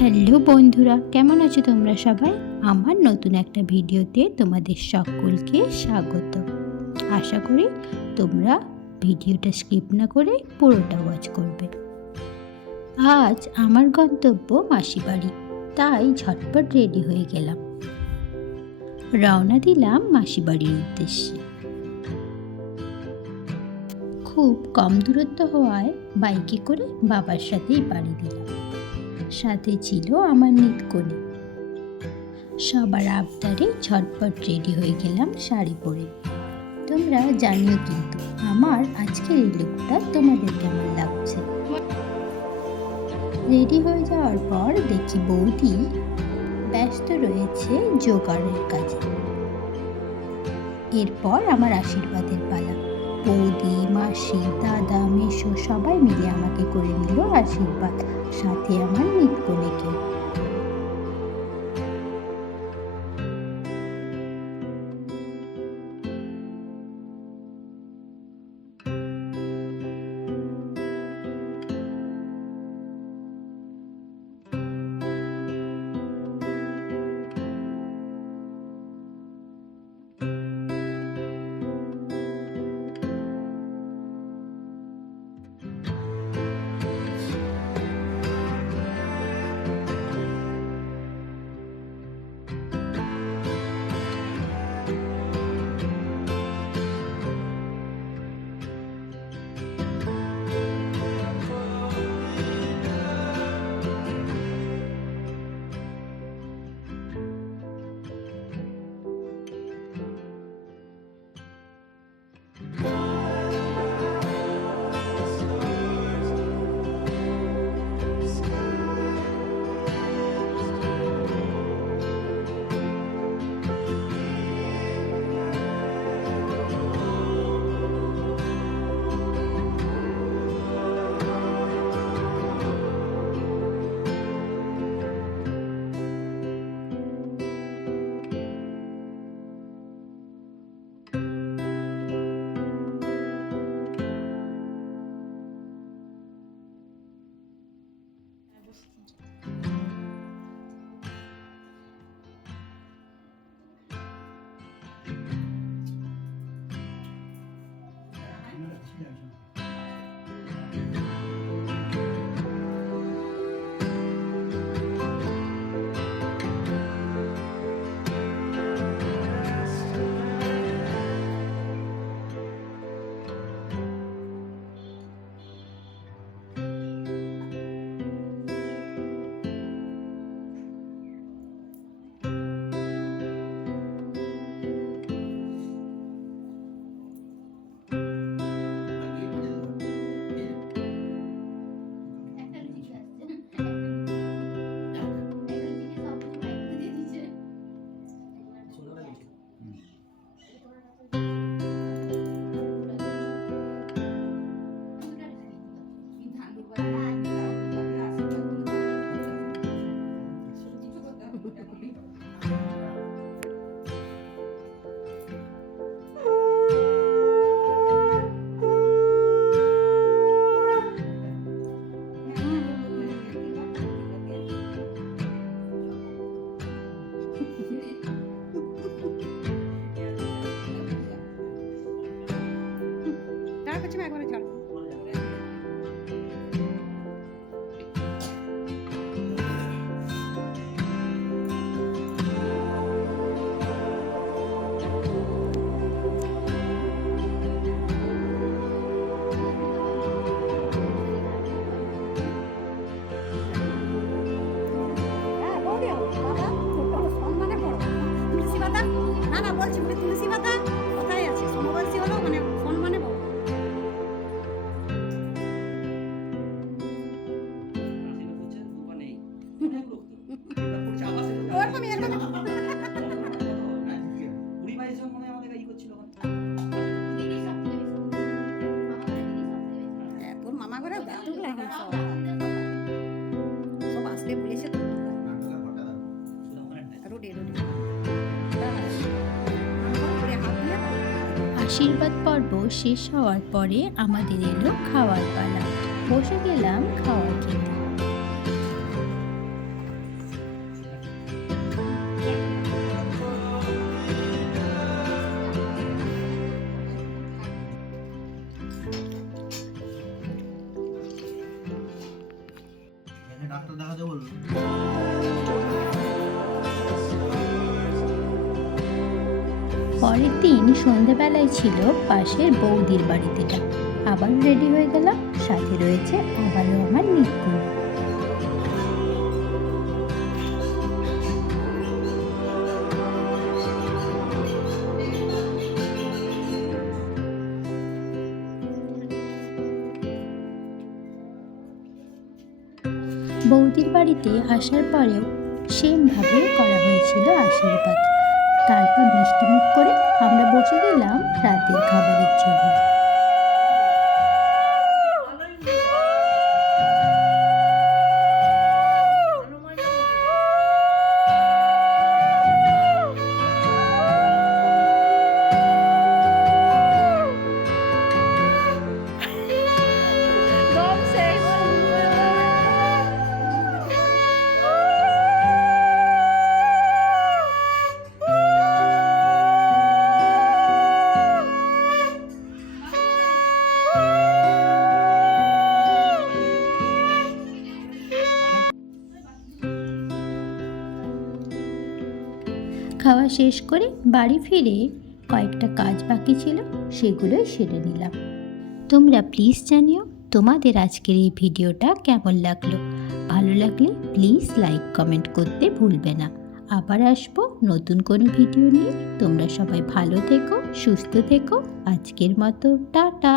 Hello বন্ধুরা, কেমন আছো তোমরা সবাই? আমার নতুন একটা ভিডিওতে তোমাদের সকলকে স্বাগত। আশা করি তোমরা ভিডিওটা স্কিপ না করে পুরোটা ওয়াচ করবে। আজ আমার গন্তব্য মাসি বাড়ি, তাই ঝটপট রেডি হয়ে গেলাম। রওনা দিলাম মাসি বাড়ির উদ্দেশ্যে। খুব কম দূরত্ব হওয়ায় বাইকে করে বাবার সাথেই পাড়ি দিলাম। সাথে ছিল আমার নিতকনে। সবার আবদারে ঝটপট রেডি হয়ে গেলাম শাড়ি পরে। তোমরা জানিও কিন্তু আমার আজকের এই লুকটা তোমাদের কেমন লাগছে। রেডি হয়ে যাওয়ার পর দেখি বৌদি ব্যস্ত রয়েছে জোগাড়ের কাজে। এরপর আমার আশীর্বাদের পালা। বৌদি, মাসি, দাদা, মেসো সবাই মিলে আমাকে করে নিল আশীর্বাদ, সাথে আমার নিতকনেকে। আশীর্বাদ পর্ব শেষ হওয়ার পরে আমাদের এলো খাওয়ার পালা। বসে গেলাম খাওয়ার খেতে। পরের দিন সন্ধ্যাবেলায় ছিল পাশের বৌদির বাড়িতে আবার রেডি হয়ে গেলাম, সাথে রয়েছে আবারও আমার নিপুণ। বৌদির বাড়িতে আসার পরেও সেমভাবে করা হয়েছিল আশীর্বাদ। তারপর মিষ্টিমুখ করে আমরা বসে গেলাম রাতের খাবারের জন্য। খাওয়া শেষ করে বাড়ি ফিরে কয়েকটা কাজ বাকি ছিল, সেগুলো সেরে নিলাম। তোমরা প্লিজ জানিও তোমাদের আজকের এই ভিডিওটা কেমন লাগলো। ভালো লাগলে প্লিজ লাইক কমেন্ট করতে ভুলবে না। আবার আসবো নতুন কোনো ভিডিও নিয়ে। তোমরা সবাই ভালো থেকো, সুস্থ থেকো। আজকের মতো টাটা।